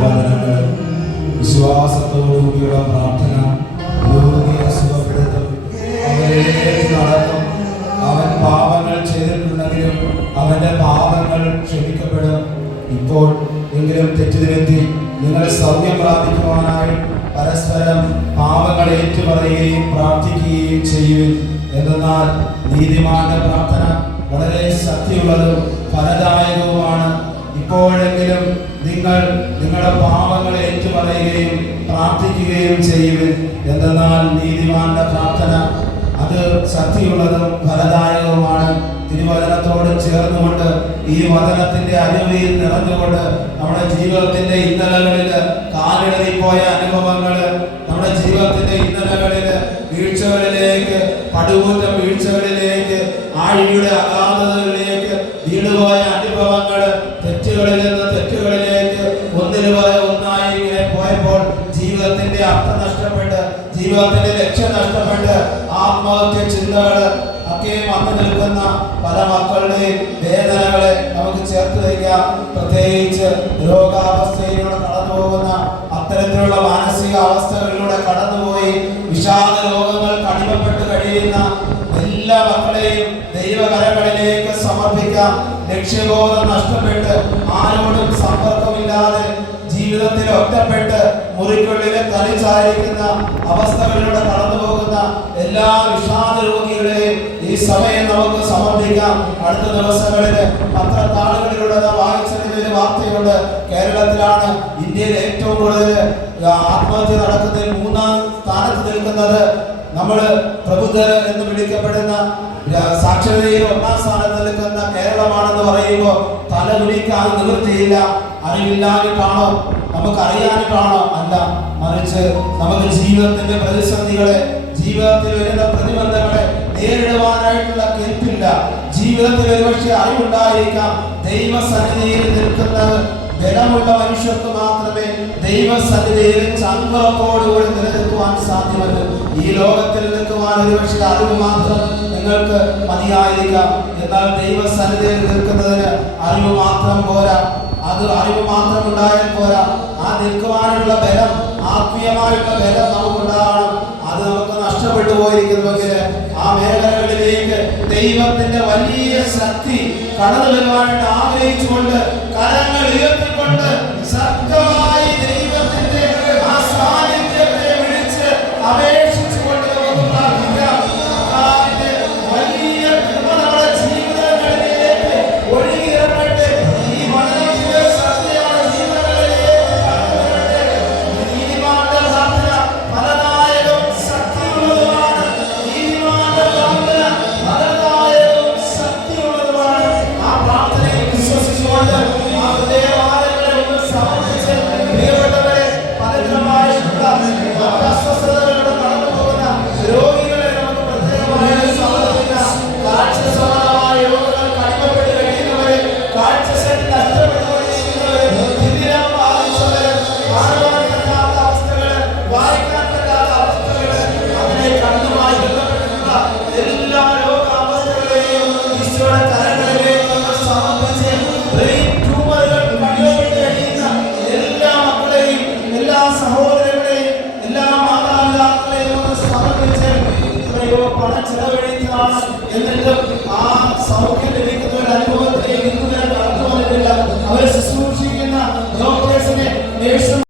തിരുവചനങ്ങൾ വിശ്വാസത്തോടുകൂടിയുള്ള പ്രാർത്ഥന രോഗിയെ സുഖപ്പെടുത്തും. അവരിലേക്ക് നടക്കും. അവൻ പാപങ്ങൾ ചെയ്തിട്ടുണ്ടെങ്കിലും അവന്റെ പാപങ്ങൾ ക്ഷമിക്കപ്പെടും. ഇപ്പോൾ എങ്കിലും തെറ്റുതിരുത്തി നിങ്ങൾ സൗഖ്യം പ്രാപിക്കുവാനായി പരസ്പരം പാപങ്ങൾ ഏറ്റുപറയുകയും പ്രാർത്ഥിക്കുകയും ചെയ്യുവിൻ. എന്തെന്നാൽ നീതിമാന്റെ പ്രാർത്ഥന വളരെ ശക്തിയുള്ളതും ഫലദായകവുമാണ്. ഇപ്പോഴെങ്കിലും നിങ്ങൾ നിങ്ങളുടെ പാപങ്ങൾ ഏറ്റുപറയുകയും പ്രാർത്ഥിക്കുകയും ചെയ്യുവിൻ. എന്തെന്നാൽ നീതിമാന്റെ പ്രാർത്ഥന അത് ശക്തിയുള്ളതും ഫലദായകവുമാണ്. തിരുവചനത്തോട് ചേർന്നുകൊണ്ട് ഈ വചനത്തിന്റെ അരുവിയിൽ നിറഞ്ഞുകൊണ്ട് നമ്മുടെ ജീവിതത്തിന്റെ ഇന്നലകളിൽ കാലിടറിപ്പോയ അനുഭവങ്ങൾ, നമ്മുടെ ജീവിതത്തിന്റെ ഇന്നലകളിൽ വീഴ്ചകളിലേക്ക്, പടുകൂറ്റ വീഴ്ചകളിലേക്ക്, ആഴിയുടെ അഗാധതകളിലേക്ക് വീണുപോയ അനുഭവങ്ങൾ, തെറ്റുകളിൽ നിന്ന് തെറ്റുകളിലേക്ക് ഒന്നായി ഇങ്ങനെ പോയപ്പോൾ ജീവിതത്തിന്റെ അർത്ഥം നഷ്ടപ്പെട്ട്, ജീവിതത്തിന്റെ ലക്ഷ്യം നഷ്ടപ്പെട്ട് ആത്മഹത്യ ചിന്തകൾ ഒക്കെ വന്നു നിൽക്കുന്ന പല മക്കളുടെയും വേദനകളെ നമുക്ക് ചേർത്ത് വയ്ക്കാം. പ്രത്യേകിച്ച് രോഗാവസ്ഥയിലൂടെ കടന്നു പോകുന്ന അത്തരത്തിലുള്ള മാനസിക അവസ്ഥകളിലൂടെ കടന്നുപോയി വിഷാദ രോഗങ്ങൾ കടിമപ്പെട്ട് കഴിയുന്ന എല്ലാ മക്കളെയും ദൈവകരങ്ങളിലേക്ക് സമർപ്പിക്കാം. ലക്ഷ്യബോധം നഷ്ടപ്പെട്ട് ആരോടും സമ്പർക്കമില്ലാതെ ജീവിതത്തിൽ ഒറ്റപ്പെട്ട് മുറിക്കുള്ളിലെ തനിച്ചായിരിക്കുന്ന അവസ്ഥകളിലൂടെ കടന്നു പോകുന്ന എല്ലാ വിഷാദ രോഗികളെയും ഈ സമയം നമുക്ക് സമർപ്പിക്കാം. അടുത്ത ദിവസങ്ങളിൽ പത്രത്താളുകളിലൂടെ വായിച്ചതിന് ഒരു വാർത്തയുണ്ട്. കേരളത്തിലാണ് ഇന്ത്യയിൽ ഏറ്റവും കൂടുതൽ ആത്മഹത്യ നടക്കുന്നതിൽ 3-ാം സ്ഥാനത്ത് നിൽക്കുന്നത്. നമ്മൾ പ്രബുദ്ധർ എന്ന് വിളിക്കപ്പെടുന്ന സാക്ഷരതയിൽ 1-ാം സ്ഥാനത്ത് നിൽക്കുന്ന കേരളമാണെന്ന് പറയുമ്പോൾ തല കുനിക്കാൻ നിവൃത്തിയില്ല. അറിവില്ലാഞ്ഞിട്ടാണോ, നമുക്കറിയാനിട്ടാണോ? അല്ല, മറിച്ച് നമുക്ക് ജീവിതത്തിന്റെ പ്രതിസന്ധികളെ, ജീവിതത്തിൽ വരുന്ന പ്രതിബന്ധങ്ങളെ നേരിടുവാനായിട്ടുള്ള കെൽപ്പില്ല. ജീവിതത്തിൽ ഒരുപക്ഷെ അറിവുണ്ടായിരിക്കാം. ദൈവസന്നിധിയിൽ നിൽക്കുന്നത് ബലമുള്ള മനുഷ്യർക്ക് മാത്രമേ ദൈവസന്നിധിയിൽ ചങ്കുറപ്പോടുകൂടി നിലനിൽക്കുവാൻ സാധ്യമല്ല. ഈ ലോകത്തിൽ നിൽക്കുവാൻ ഒരുപക്ഷെ അറിവ് മാത്രം നിങ്ങൾക്ക് മതിയായിരിക്കാം. എന്നാൽ ദൈവസന്നിധിയിൽ നിൽക്കുന്നതിന് അറിവ് മാത്രം പോരാ. അത് അറിവ് മാത്രം ഉണ്ടായാൽ പോരാ. ആ നിൽക്കുവാനുള്ള ബലം, ആത്മീയമായുള്ള ബലം നമുക്കുണ്ടാകണം. അത് നമുക്ക് നഷ്ടപ്പെട്ടു പോയിരിക്കുന്നുവെങ്കിൽ ആ മേഖലകളിലേക്ക് ദൈവത്തിന്റെ വലിയ ശക്തി കടന്നു വരുവാനായിട്ട് ആഗ്രഹിച്ചുകൊണ്ട് കരങ്ങൾ ഉയർത്തിക്കൊണ്ട് ശക്തമായി ദൈവത്തിന്റെ ആ സാന്നിധ്യത്തെ വിളിച്ച് അപേക്ഷിച്ചുകൊണ്ട് നമുക്ക് പ്രാർത്ഥിക്കാം. വലിയ കൃപ നമ്മുടെ ജീവിതങ്ങളിലേക്ക് ഒഴുകിയിറങ്ങട്ടെ. ഈ വചനത്തിന്റെ സത്യമാണ് ജീവിതങ്ങളിലേക്ക് കടന്നുവരട്ടെ. നീതിമാന്റെ പ്രാർത്ഥന ഫലദായകവും ശക്തിയുള്ളതുമാണ്. നീതിമാന്റെ പ്രാർത്ഥന ഫലദായകവും ശക്തിയുള്ളതുമാണ്. ആ പ്രാർത്ഥനയിൽ വിശ്വസിച്ചുകൊണ്ട് ആ ഹൃദയവാദങ്ങളെ ഒന്ന് സമർപ്പിച്ച് പ്രിയപ്പെട്ടവരെ, പലതരമായിട്ടുള്ള അസ്വസ്ഥതകളിലൂടെ കടന്നു പോകുന്ന രോഗികളെ നമുക്ക് പ്രത്യേകമായി സമർപ്പിക്കാം. കാഴ്ചസംബന്ധമായ രോഗങ്ങൾ കടിമപ്പെട്ട് കഴിയുന്നവരെ, കാഴ്ചശക്തി നഷ്ടപ്പെട്ടുകൊണ്ടിരിക്കുന്നവരെ, തിമിരം ബാധിച്ചവരെ, കാണുവാൻ പറ്റാത്ത അവസ്ഥകള്, വായിക്കാൻ പറ്റാത്ത അവസ്ഥകള്, അങ്ങനെ കണ്ണുമായി ബന്ധപ്പെട്ടിട്ടുള്ള എല്ലാ രോഗാവസ്ഥകളെയും ഈശോയുടെ കരങ്ങളിലേക്ക് നമ്മൾ സമർപ്പിച്ച് ബ്രെയിൻ ട്യൂമറുകൾ കടിമപ്പെട്ട് കഴിയുന്ന എല്ലാ മക്കളെയും, എല്ലാ സഹോദരങ്ങളെയും, എല്ലാ മാതാപിതാക്കളെയും ഒന്ന് സമർപ്പിച്ച് എത്രയോ പണം ചെലവഴിച്ചതാണ് എന്നിട്ടും ആ സൗഖ്യം ലഭിക്കുന്ന ഒരു അനുഭവത്തിലേക്ക് ഇന്നുവരെ കടന്നു വന്നിട്ടില്ല. അവരെ ശുശ്രൂഷിക്കുന്ന ഡോക്ടേഴ്സിനെ, നേഴ്സുമാരെ